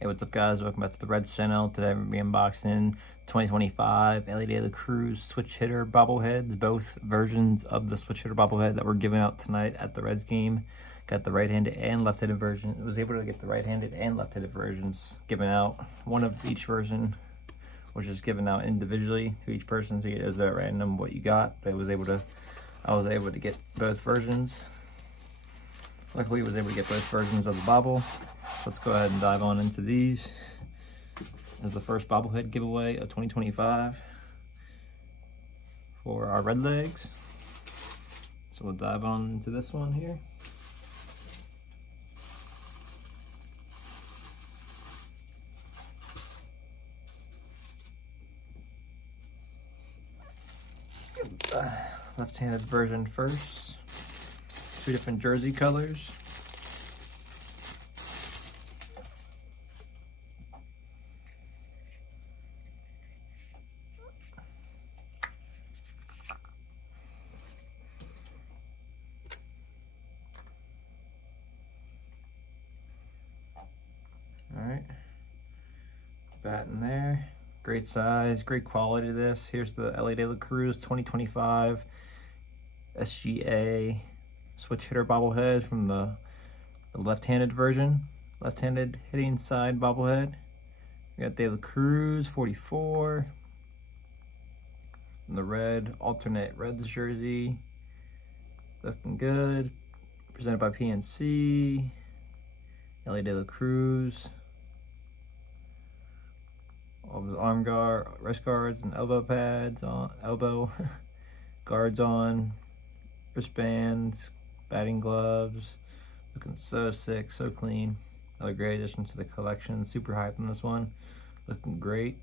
Hey, what's up guys? Welcome back to the Reds channel. Today I'm going to be unboxing 2025 EDLC Switch Hitter Bobbleheads, both versions of the Switch Hitter Bobblehead that we're giving out tonight at the Reds game. Got the right-handed and left-handed version. I was able to get the right-handed and left-handed versions given out. One of each version was just given out individually to each person, so it was at random what you got. But I was able to get both versions. Luckily, I was able to get both versions of the bobble. Let's go ahead and dive on into these. This is the first bobblehead giveaway of 2025 for our Red Legs. So we'll dive on into this one here. Left-handed version first. Two different jersey colors. All right, bat in there. Great size, great quality to this. Here's the EDLC 2025 SGA Switch Hitter Bobblehead from the left-handed version. Left-handed hitting side bobblehead. We got the Cruz 44. And the red, alternate Reds jersey. Looking good. Presented by PNC. EDLC Cruz. All of his arm guard, wrist guards, and elbow pads on, elbow guards on, wristbands, batting gloves. Looking so sick, so clean. Another great addition to the collection. Super hyped on this one. Looking great.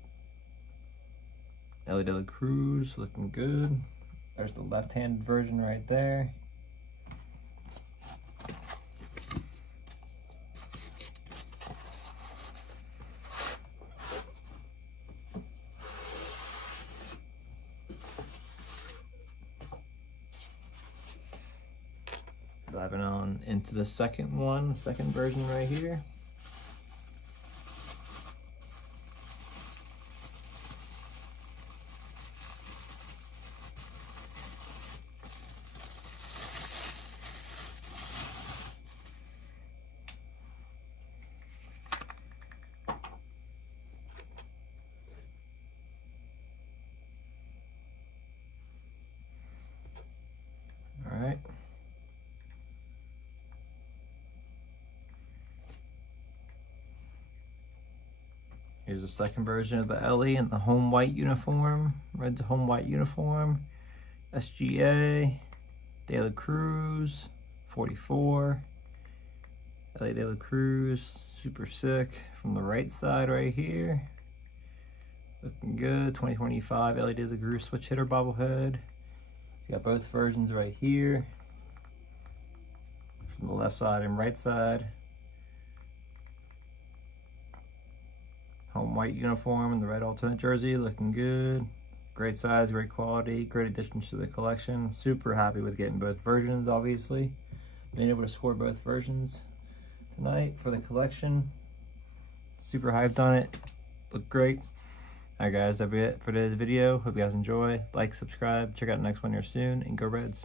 EDLC Cruz, looking good. There's the left-handed version right there. Diving on into the second version right here. All right. Here's the second version of the Ellie in the home white uniform, red to home white uniform. SGA, EDLC Cruz, 44. EDLC Cruz, super sick from the right side right here. Looking good, 2025 EDLC Cruz Switch Hitter Bobblehead. You got both versions right here. From the left side and right side. Home white uniform and the red alternate jersey, looking good. Great size, great quality, great additions to the collection. Super happy with getting both versions, obviously. Being able to score both versions tonight for the collection. Super hyped on it. Look great. All right guys, that'll be it for today's video. Hope you guys enjoy. Like, subscribe, check out the next one here soon, and go Reds.